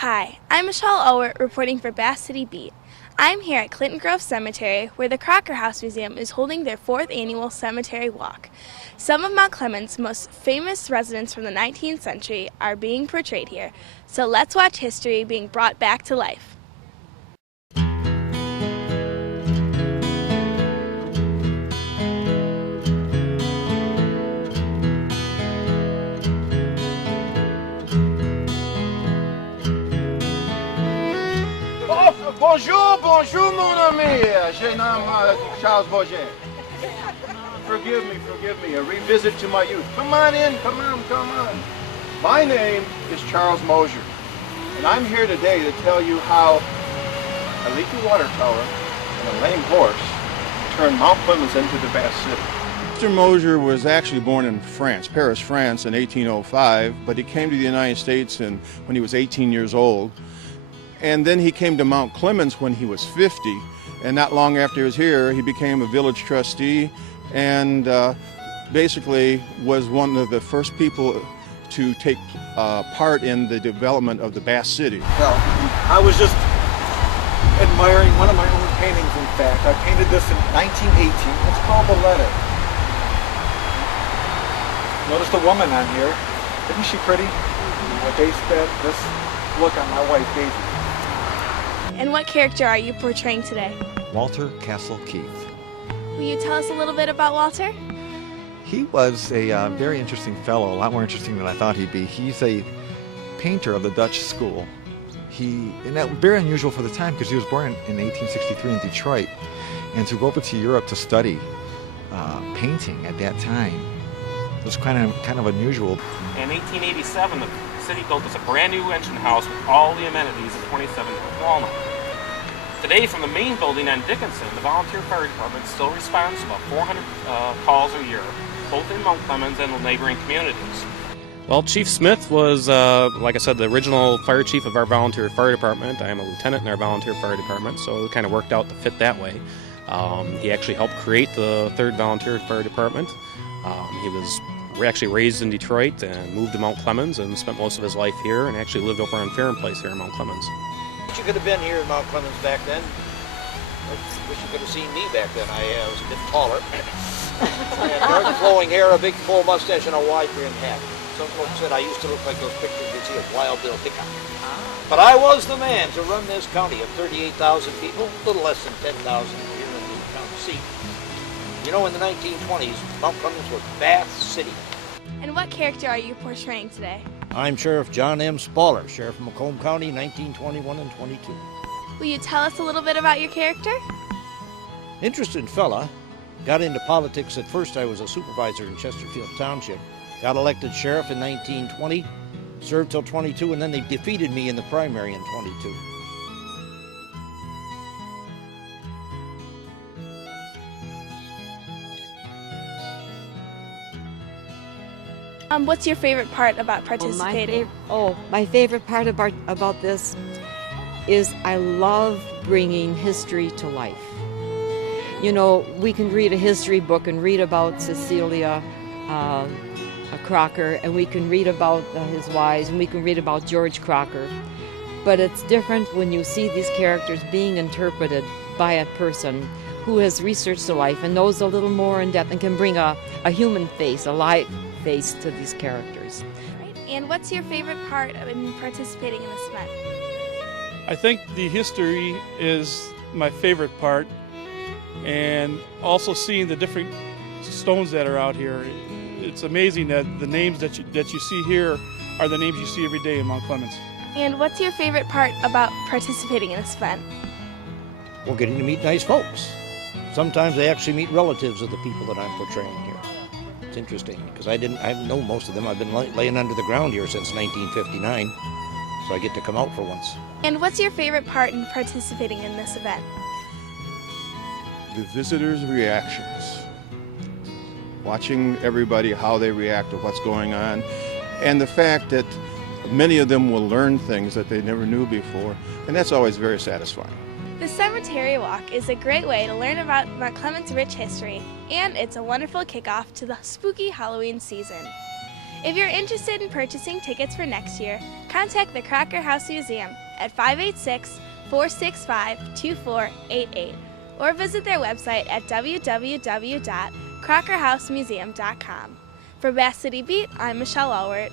Hi, I'm Michelle Owert reporting for Bass City Beat. I'm here at Clinton Grove Cemetery where the Crocker House Museum is holding their 4th annual cemetery walk. Some of Mount Clemens' most famous residents from the 19th century are being portrayed here, so let's watch history being brought back to life. Bonjour, bonjour, mon ami. Je nomme Charles Bourget. Forgive me, a revisit to my youth. Come on in, come on. My name is Charles Mosier, and I'm here today to tell you how a leaky water tower and a lame horse turned Mount Clemens into the Bass City. Mr. Mosier was actually born in France, Paris, France in 1805, but he came to the United States when he was 18 years old. And then he came to Mount Clemens when he was 50, and not long after he was here, he became a village trustee and basically was one of the first people to take part in the development of the Bass City. Well, I was just admiring one of my own paintings, in fact. I painted this in 1918. It's called The Letter. Notice the woman on here. Isn't she pretty? I based this look on my wife, Daisy. And what character are you portraying today? Walter Castle Keith. Will you tell us a little bit about Walter? He was a very interesting fellow, a lot more interesting than I thought he'd be. He's a painter of the Dutch school. And that was very unusual for the time because he was born in 1863 in Detroit. And to go over to Europe to study painting at that time was kind of unusual. In 1887, the city built us a brand new engine house with all the amenities of 27 Walnut. Today, from the main building on Dickinson, the volunteer fire department still responds to about 400 calls a year, both in Mount Clemens and the neighboring communities. Well, Chief Smith was, like I said, the original fire chief of our volunteer fire department. I am a lieutenant in our volunteer fire department, so it kind of worked out to fit that way. He actually helped create the 3rd volunteer fire department. He was actually raised in Detroit and moved to Mount Clemens and spent most of his life here and actually lived over on Farron Place here in Mount Clemens. Wish you could have been here in Mount Clemens back then. I wish you could have seen me back then. I was a bit taller. I had dark flowing hair, a big full mustache, and a wide-brimmed hat. Some folks said I used to look like those pictures you see of Wild Bill Hickok. But I was the man to run this county of 38,000 people, a little less than 10,000 here in the county seat. You know, in the 1920s, Mount Clemens was Bass City. And what character are you portraying today? I'm Sheriff John M. Spaller, Sheriff of Macomb County, 1921 and 22. Will you tell us a little bit about your character? Interesting fella. Got into politics at first. I was a supervisor in Chesterfield Township. Got elected sheriff in 1920, served till 22, and then they defeated me in the primary in 22. What's your favorite part about participating? My favorite part about this is I love bringing history to life. You know, we can read a history book and read about Cecilia Crocker, and we can read about his wives, and we can read about George Crocker. But it's different when you see these characters being interpreted by a person who has researched their life and knows a little more in depth and can bring a human face, a live face to these characters. Right. And what's your favorite part in participating in this event? I think the history is my favorite part, and also seeing the different stones that are out here. It's amazing that the names that you see here are the names you see every day in Mount Clemens. And what's your favorite part about participating in this event? Well, getting to meet nice folks. Sometimes I actually meet relatives of the people that I'm portraying here. It's interesting because I know most of them. I've been laying under the ground here since 1959, so I get to come out for once. And what's your favorite part in participating in this event? The visitors' reactions. Watching everybody, how they react to what's going on, and the fact that many of them will learn things that they never knew before, and that's always very satisfying. The Cemetery Walk is a great way to learn about Mount Clemens' rich history, and it's a wonderful kickoff to the spooky Halloween season. If you're interested in purchasing tickets for next year, contact the Crocker House Museum at 586-465-2488 or visit their website at www.crockerhousemuseum.com. For Bass City Beat, I'm Michelle Allward.